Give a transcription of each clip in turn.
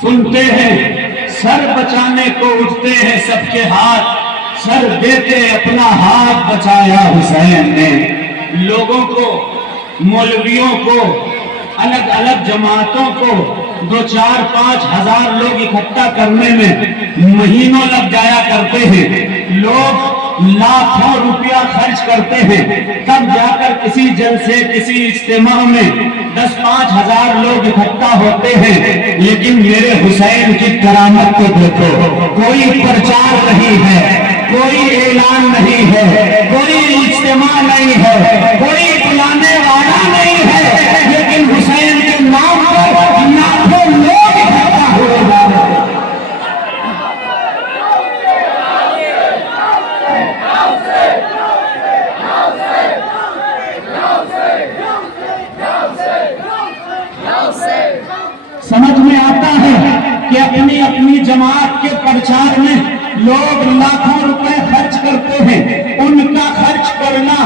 سنتے ہیں سر بچانے کو اٹھتے ہیں سب کے ہاتھ، سر دیتے اپنا ہاتھ بچایا حسین نے۔ لوگوں کو، مولویوں کو، الگ الگ جماعتوں کو 2-4-5 ہزار لوگ اکٹھا کرنے میں مہینوں لگ جایا کرتے ہیں، لوگ لاکھوں روپیہ خرچ کرتے ہیں، تب جا کر کسی جلسے، کسی اجتماع میں 10-5 ہزار لوگ اکٹھا ہوتے ہیں، لیکن میرے حسین کی کرامت کو دیکھو، کوئی پرچار نہیں ہے، کوئی اعلان نہیں ہے، کوئی اجتماع نہیں ہے، کوئی بلانے والا نہیں ہے، لیکن حسین کے نام پر لاکھوں لوگ اکٹھا ہوئے جا رہے ہیں۔ سمجھ میں آتا ہے کہ اپنی اپنی جماعت کے پرچار میں لوگ لاکھوں روپے خرچ کرتے ہیں، ان کا خرچ کرنا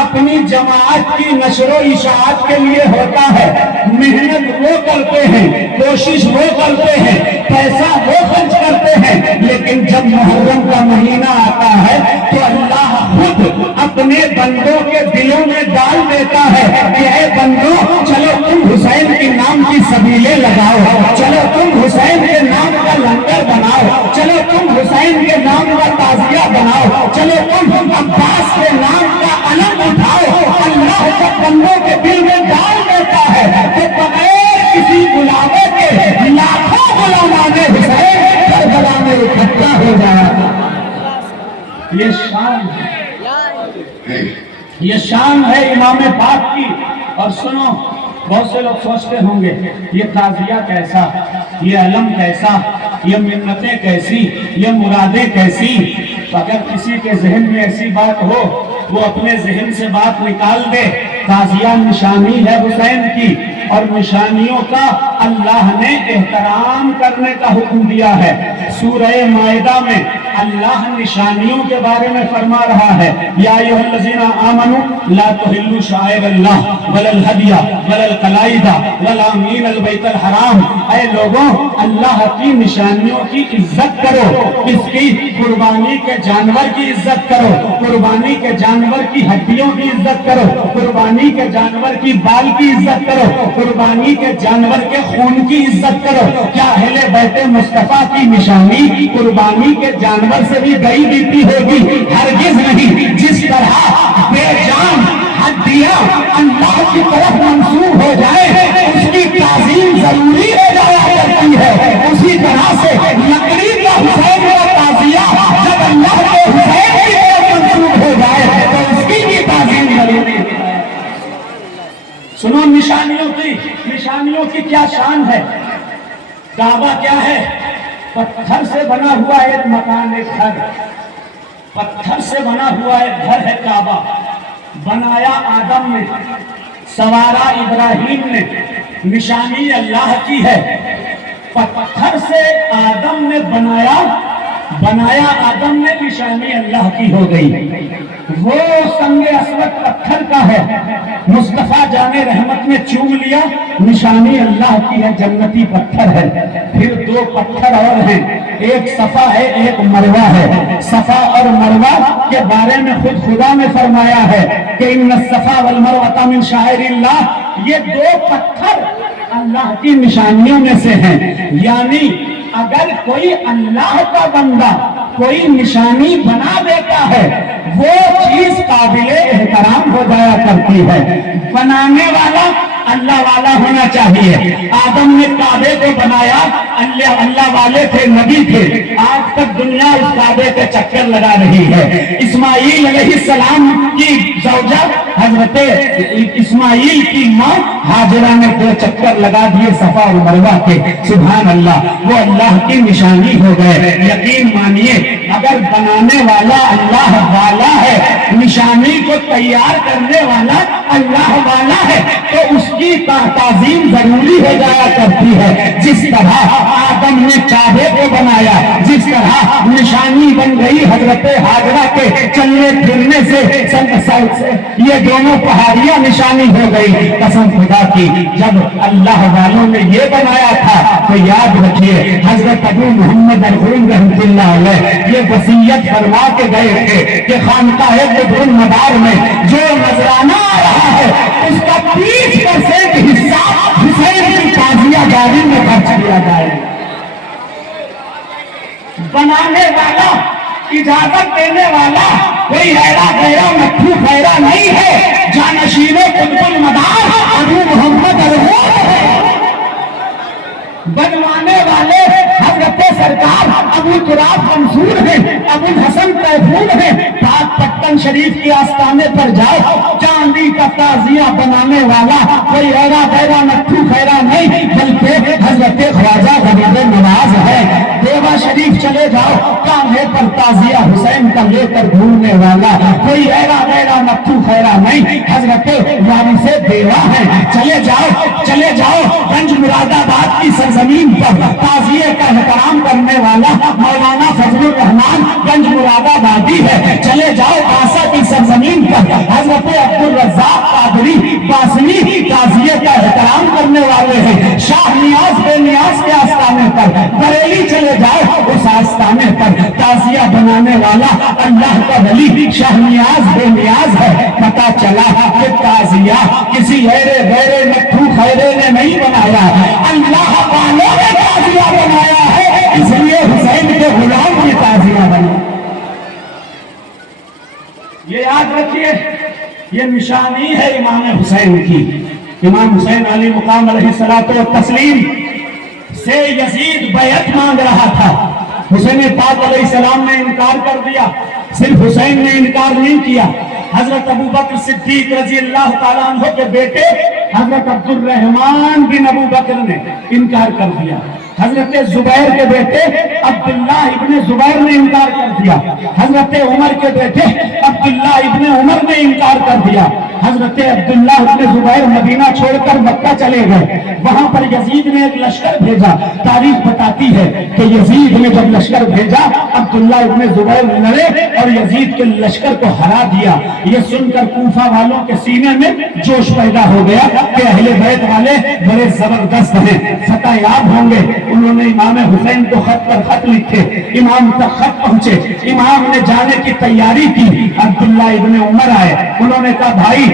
اپنی جماعت کی نشر و اشاعت کے لیے ہوتا ہے، محنت وہ کرتے ہیں، کوشش وہ کرتے ہیں، پیسہ وہ خرچ کرتے ہیں، لیکن جب محرم کا مہینہ آتا ہے تو اللہ خود اپنے بندوں کے دلوں میں ڈال دیتا ہے کہ اے بندوں، چلو تم حسین کے نام کی سبیلیں لگاؤ، چلو تم حسین کے نام کا لنگر بناؤ، چلو تم حسین کے نام کا تعزیہ بناؤ، چلو تم عباس کے نام کا علم اٹھاؤ۔ اللہ جب بندوں کے دل میں ڈال دیتا ہے تو بغیر کسی بلاوے کے لاکھوں غلامان حسین کربلا میں اکٹھا ہو جائے۔ یہ شان ہے، یہ شان ہے امام پاک کی۔ اور سنو، بہت سے لوگ سوچتے ہوں گے یہ تعزیہ کیسا، یہ علم کیسا، یہ منتیں کیسی، یہ مرادیں کیسی۔ اگر کسی کے ذہن میں ایسی بات ہو وہ اپنے ذہن سے بات نکال دے۔ تعزیہ نشانی ہے حسین کی، اور نشانیوں کا اللہ نے احترام کرنے کا حکم دیا ہے۔ سورہ مائدہ میں اللہ نشانیوں کے بارے میں فرما رہا ہے، یا ایھا الذین آمنوا لا تحلوا شعائر اللہ ولا الہدی ولا القلائد ولا آمین البیت الحرام۔ اے لوگوں، اللہ کی نشانیوں کی عزت کرو، اس کی قربانی کے جانور کی عزت کرو، قربانی کے جانور کی ہڈیوں کی عزت کرو، قربانی کے جانور کی بال کی عزت کرو، قربانی کے جانور کے خون کی عزت کرو۔ کیا اہل بیت مصطفیٰ کی نشانی قربانی کے جانور سے بھی بڑی بیتی ہوگی؟ ہرگز نہیں۔ جس طرح بے جان ہڈیاں اللہ کی طرف منسوب ہو جائے اس کی تعظیم ضروری ہو جایا کرتی ہے، اسی طرح سے لکڑی کا حسین کا تعزیہ جب اللہ کے حسین کی طرف منسوب ہو جائے تو اس کی بھی تعظیم ضروری ہے۔ سنو نشانیوں کی کیا شان ہے۔ کعبہ کیا ہے؟ پتھر سے بنا ہوا ایک مکان، ایک گھر، پتھر سے بنا ہوا ایک گھر ہے کعبہ۔ بنایا آدم نے، سوارا ابراہیم نے، نشانی اللہ کی ہے۔ پتھر سے آدم نے بنایا آدم نے، نشانی اللہ کی ہو گئی۔ وہ سنگ اسود پتھر کا ہے، مصطفیٰ جان رحمت نے چوم لیا، نشانی اللہ کی ہے، جنتی پتھر ہے۔ پھر 2 پتھر اور ہیں، ایک صفا ہے، ایک مروہ ہے۔ صفا اور مروہ کے بارے میں خود خدا نے فرمایا ہے کہ ان الصفا والمروہ من شعائر اللہ۔ یہ 2 پتھر اللہ کی نشانیوں میں سے ہیں، یعنی اگر کوئی اللہ کا بندہ کوئی نشانی بنا دیتا ہے وہ چیز قابل احترام ہو جایا کرتی ہے۔ بنانے والا اللہ والا ہونا چاہیے۔ آدم نے کعبے کو بنایا، اللہ والے تھے، نبی تھے، آج تک دنیا اس کعبے کے چکر لگا رہی ہے۔ اسماعیل علیہ السلام کی زوجہ حضرت اسماعیل کی ماں ہاجرہ نے 2 چکر لگا دیے صفا اور مروہ کے۔ سبحان اللہ، وہ اللہ کی نشانی ہو گئے۔ یقین مانیے اگر بنانے والا اللہ والا ہے، نشانی کو تیار کرنے والا اللہ والا ہے، تو اس کی تعظیم ضروری ہو جایا کرتی ہے. جس طرح آدم نے کعبے کو بنایا، جس طرح نشانی بن گئی حضرت ہاجرہ کے چلنے پھرنے سے یہ دونوں پہاڑیاں نشانی ہو گئی. قسم خدا کی جب اللہ والوں نے یہ بنایا تھا تو یاد رکھیے حضرت ابو محمد الخوئن رحمۃ اللہ علیہ یہ وصیت فرما کے گئے تھے کہ خانقاہ قطب النوار میں جو نذرانہ آ رہا ہے اس کا 30% حصہ حسین کی تعزیہ گاری میں خرچ کیا جائے. بنانے والا، اجازت دینے والا کوئی ایرا غیرہ مٹھو خیرہ نہیں ہے، جانشین قطب المدار ابو محمد الخوئن ہے. بنوانے والے حضرت سرکار ابو تراب منصور ہیں، ابو الحسن تیفور ہیں. پاک پٹن شریف کی آستانے پر جاؤ، چاندی کا تعزیہ بنانے والا کوئی ایرا غیرہ نٹھو خیرہ نہیں بلکہ حضرت خواجہ غریب نواز ہے. دیوا شریف چلے جاؤ، کاندھے پر تعزیہ حسین کا لے کر گھومنے والا کوئی ایرا غیرہ نٹھو خیرہ نہیں حضرت وارث دیوا ہے. چلے جاؤ گنج مراد آباد کی سرزمین پر تعزیے کا احترام کرنے والا مولانا فضل الرحمان گنج مراد آبادی ہے. چلے جاؤ آسا کی سرزمین پر حضرت عبدالرزاق قادری باسنی تعزیے کا احترام کرنے والے ہیں. شاہ نیاز بے نیاز کے آستانے پر بریلی چلے جاؤ، اس آستانے پر تعزیہ بنانے والا اللہ کا ولی شاہ نیاز بے نیاز ہے. پتا چلا کہ تعزیہ کسی ایرے غیرے نٹھو خیرے نے نہیں بنایا، اللہ والوں نے تعزیہ بنایا ہے، اس لیے حسین کے غلام کی تعزیہ بنا. یہ یاد رکھیے یہ نشانی ہے امام حسین کی. امام حسین علی مقام علیہ الصلوۃ والتسلیم سے یزید بیعت مانگ رہا تھا. حسین پاک علیہ السلام نے انکار کر دیا. صرف حسین نے انکار نہیں کیا، حضرت ابوبکر صدیق رضی اللہ تعالیٰ عنہ کے بیٹے حضرت عبد الرحمن بن ابو بکر نے انکار کر دیا. حضرت زبیر کے بیٹے عبداللہ ابن زبیر نے انکار کر دیا. حضرت عمر کے بیٹے عبداللہ ابن عمر نے انکار کر دیا. حضرت عبداللہ ابن زبیر مدینہ چھوڑ کر مکہ چلے گئے. وہاں پر یزید نے ایک لشکر بھیجا. تاریخ بتاتی ہے کہ یزید نے جب لشکر بھیجا عبداللہ ابن زبیر لڑے اور یزید کے لشکر کو ہرا دیا. یہ سن کر کوفہ والوں کے سینے میں جوش پیدا ہو گیا کہ اہل بیت والے بڑے زبردست ہیں، فتح یاب ہوں گے. انہوں نے امام حسین کو خط پر خط لکھے، امام تک خط پہنچے. امام نے جانے کی تیاری کی. عبداللہ ابن عمر آئے، انہوں نے کہا بھائی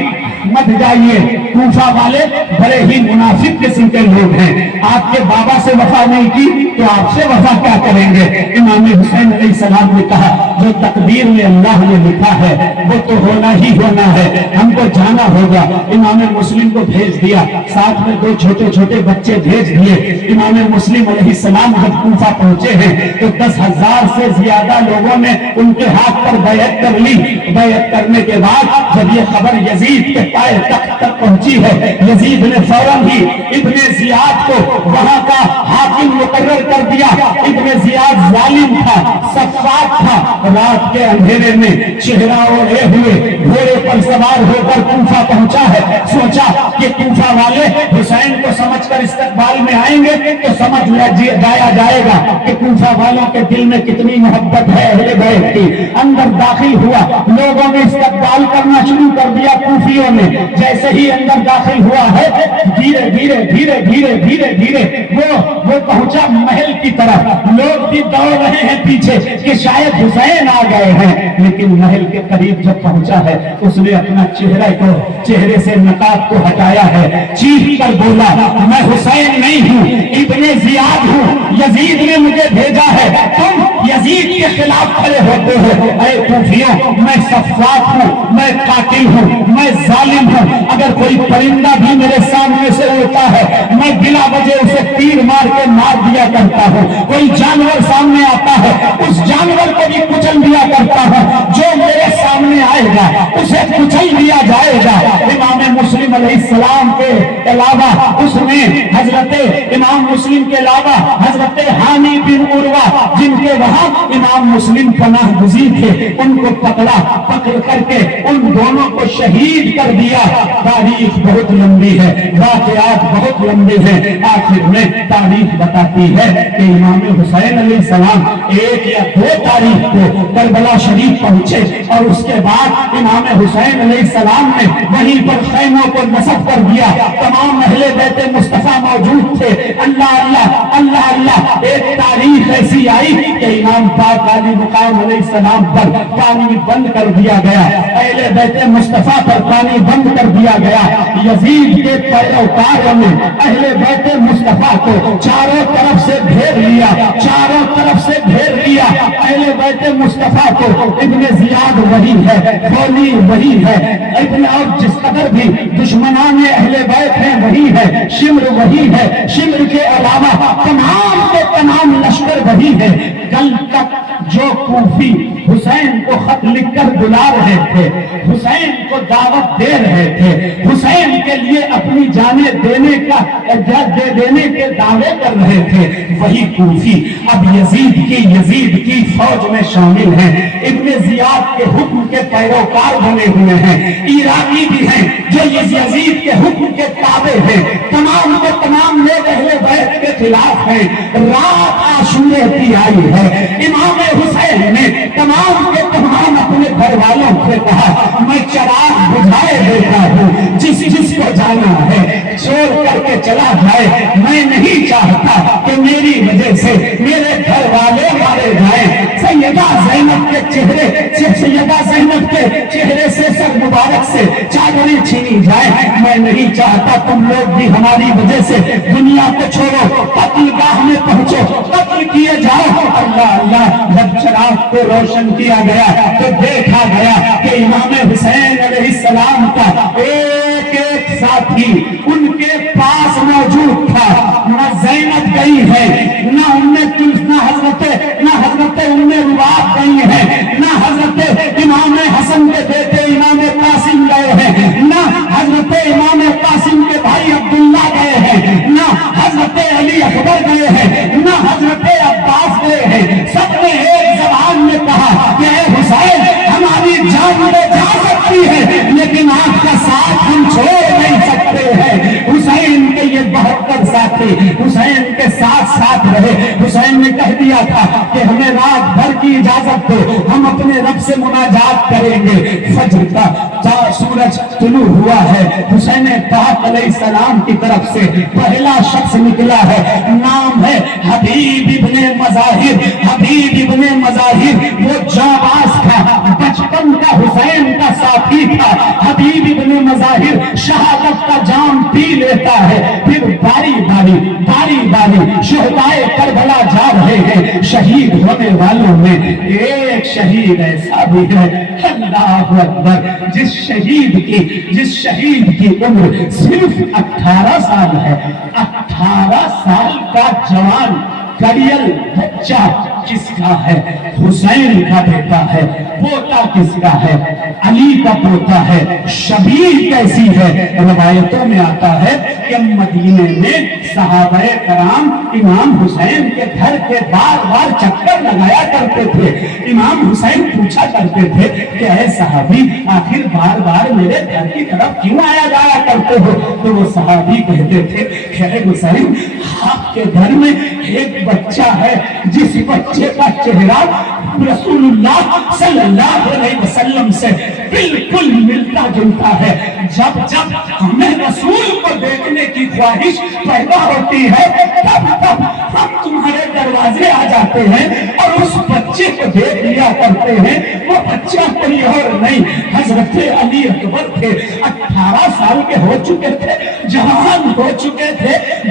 مت جائیے، کوفہ والے بڑے ہی منافق قسم کے لوگ ہیں، آپ کے بابا سے وفا نہیں کی تو آپ سے وفا کیا کریں گے. امام حسین علیہ السلام نے کہا جو تقدیر میں اللہ نے لکھا ہے وہ تو ہونا ہی ہونا ہے، ہم کو جانا ہوگا. امام مسلم کو بھیج دیا، ساتھ میں 2 چھوٹے چھوٹے بچے بھیج دیے. امام مسلم علیہ السلام جب کوفہ پہنچے ہیں تو 10,000 سے زیادہ لوگوں نے ان کے ہاتھ پر بیعت کر لی. بیعت کرنے کے بعد جب یہ خبر یزید کے پائے تخت تک پہنچی ہے، یزید نے فوراً ہی ابن زیاد کو وہاں کا حاکم مقرر کر دیا. ابن زیاد ظالم تھا، سفاک تھا. رات کے اندھیرے میں چہرہ اوڑھے ہوئے گھوڑے پر سوار ہو کر کوفہ پہنچا ہے. سوچا کہ کوفہ والے حسین کو سمجھ کر استقبال میں آئیں گے تو سمجھ جایا جائے گا کہ کوفہ والوں کے دل میں کتنی محبت ہے اہل بیت کی. اندر داخل ہوا، لوگوں نے استقبال کرنا شروع کر دیا. کوفیوں نے جیسے ہی اندر داخل ہوا ہے دھیرے دھیرے دھیرے دھیرے دھیرے دھیرے وہ پہنچا محل کی طرف. لوگ بھی دوڑ رہے ہیں پیچھے کہ شاید حسین آ گئے ہیں، لیکن محل کے قریب جب پہنچا ہے اس نے اپنا چہرے سے نقاب کو ہٹایا ہے. چیخ کر بولا میں حسین نہیں ہوں، ابن زیاد ہوں، یزید نے مجھے بھیجا ہے، تم یزید کے خلاف کھڑے ہوتے ہو. اے کوفیوں میں سفاک ہوں، میں قاتل ہوں، میں ظالم ہوں. اگر کوئی پرندہ بھی میرے سامنے سے اڑتا ہے میں بلا وجہ اسے تیر مار کے مار دیا کرتا ہوں. کوئی جانور سامنے آتا ہے اس جانور کو بھی کچل دیا کرتا ہوں. جو میرے سامنے آئے گا اسے کچل دیا جائے گا. امام مسلم علیہ السلام کے علاوہ اس نے حضرت امام مسلم کے علاوہ حضرت حانی بن عروہ جن کے وہاں امام مسلم پناہ گزین تھے ان کو پکڑ کر کے ان دونوں کو شہید کر دیا۔ تاریخ بہت لمبی ہے، واقعات بہت لمبے ہیں، آخر میں تاریخ بتاتی ہے کہ امام حسین علیہ السلام 1 یا 2 تاریخ کو کربلا شریف پہنچے اور اس کے بعد امام حسین علیہ السلام نے وہیں پر خیموں کو نصب کر دیا۔ تمام اہل بیت مصطفیٰ موجود تھے۔ اللہ اللہ اللہ اللہ، ایک تاریخ ایسی آئی کہ امام پاک علی مقام علیہ السلام پر پانی بند کر دیا گیا، اہل بیت مصطفیٰ پر پانی بند کر دیا گیا۔ یزید کے پیروکاروں نے اہل بیت مصطفیٰ کو چاروں طرف سے گھیر لیا، چاروں طرف سے گھیر لیا اہل بیت مصطفیٰ کو۔ ابن زیاد وہی ہے، خولی وہی ہے، ابن اور جس قدر بھی دشمنان اہل بیت ہیں وہی ہے، شمر وہی ہے، شمر کے علاوہ تمام کے تمام لشکر وہی ہے۔ کل تک جو کوفی حسین کو خط لکھ کر بلا رہے تھے، حسین کو دعوت دے رہے تھے، حسین کے لیے اپنی جانیں دینے کے دعوے کر رہے تھے، وہی کوفی اب یزید کی فوج میں شامل ہیں، ابن زیاد کے حکم کے پیروکار بنے ہوئے ہیں، عراقی بھی ہیں جو یزید کے حکم کے تابع ہیں، تمام کے تمام لوگ اہل بیت کے خلاف ہیں۔ رات عاشورے کی آئی ہے، امام حسین نے تمام کے تمام اپنے گھر والوں سے کہا میں چراغ بجھائے دیتا ہوں، جس کو جانا ہے چھوڑ کر کے چلا جائے، میں نہیں چاہتا کہ میری وجہ سے میرے گھر والے مارے جائیں۔ سیدہ زینب کے چہرے سے سر مبارک سے چادریں چھینی جائیں، میں نہیں چاہتا تم لوگ بھی ہماری وجہ سے دنیا کو چھوڑو، قتل گاہ میں پہنچو، قتل کیے جاؤ۔ اللہ اللہ، جب چراغ کو روشن کیا گیا تو دیکھا گیا کہ امام حسین علیہ السلام کا ایک ساتھی ان کے پاس موجود تھا۔ نہ زینب گئی ہے، نہ حضرت ام رباب گئی ہے، نہ حضرت امام حسن کے بیٹے امام قاسم گئے ہیں، نہ حضرت امام قاسم کے بھائی عبداللہ گئے ہیں، نہ حضرت علی اکبر گئے ہیں، نہ حضرت عباس گئے ہیں۔ سب نے ایک زبان میں کہا کہ اے حسین، ہماری جان لے جا سکتی ہے لیکن آپ کا ساتھ ہم چھوڑ نہیں سکتے ہیں۔ حسین کے یہ 72 ساتھی حسین کے ساتھ رہے۔ حسین نے کہہ دیا تھا کہ ہمیں رات بھر کی اجازت دو، ہم اپنے رب سے مناجات کریں گے۔ فجر کا سورج طلوع ہوا ہے، حسین پاک علیہ السلام کی طرف سے پہلا شخص نکلا ہے، نام ہے حبیب ابن مظاہر۔ حبیب ابن مظاہر وہ جانباز تھا، بچپن کا حسین کا ساتھی تھا۔ حبیب ابن مظاہر شہادت کا جام پی لیتا ہے، پھر باری باری شہدائے کربلا جا رہے ہیں۔ شہید ہونے والوں میں ایک شہید ایسا بھی ہے، اللہ اکبر، جس شہید کی عمر صرف 18 سال ہے۔ 18 سال کا جوان کڑیل بچہ کس کا ہے؟ حسین کا بیٹا ہے۔ پوتا کس کا ہے؟ علی کا پوتا ہے۔ شبیر کیسی ہے؟ روایتوں میں آتا ہے کہ مدینے میں صحابہ کرام امام حسین کے گھر کے بار چکر لگایا کرتے تھے۔ امام حسین پوچھا کرتے تھے کہ اے صحابی، آخر بار میرے گھر کی طرف کیوں آیا جایا کرتے ہو؟ تو وہ صحابی کہتے تھے کہ اے حسین، آپ کے گھر میں ایک بچہ ہے جس بچے کا چہرہ رسول اللہ صلی اللہ علیہ وسلم سے بالکل ملتا جلتا ہے۔ جب ہمیں رسول کو دیکھنے کی خواہش پیدا ہوتی ہے تب ہم تمہارے دروازے آ جاتے ہیں اور اس بچے کو دیکھ لیا کرتے ہیں۔ وہ بچہ کوئی اور نہیں، حضرت علی اکبر تھے۔ 18 سال کے ہو چکے تھے، جوان ہو چکے تھے،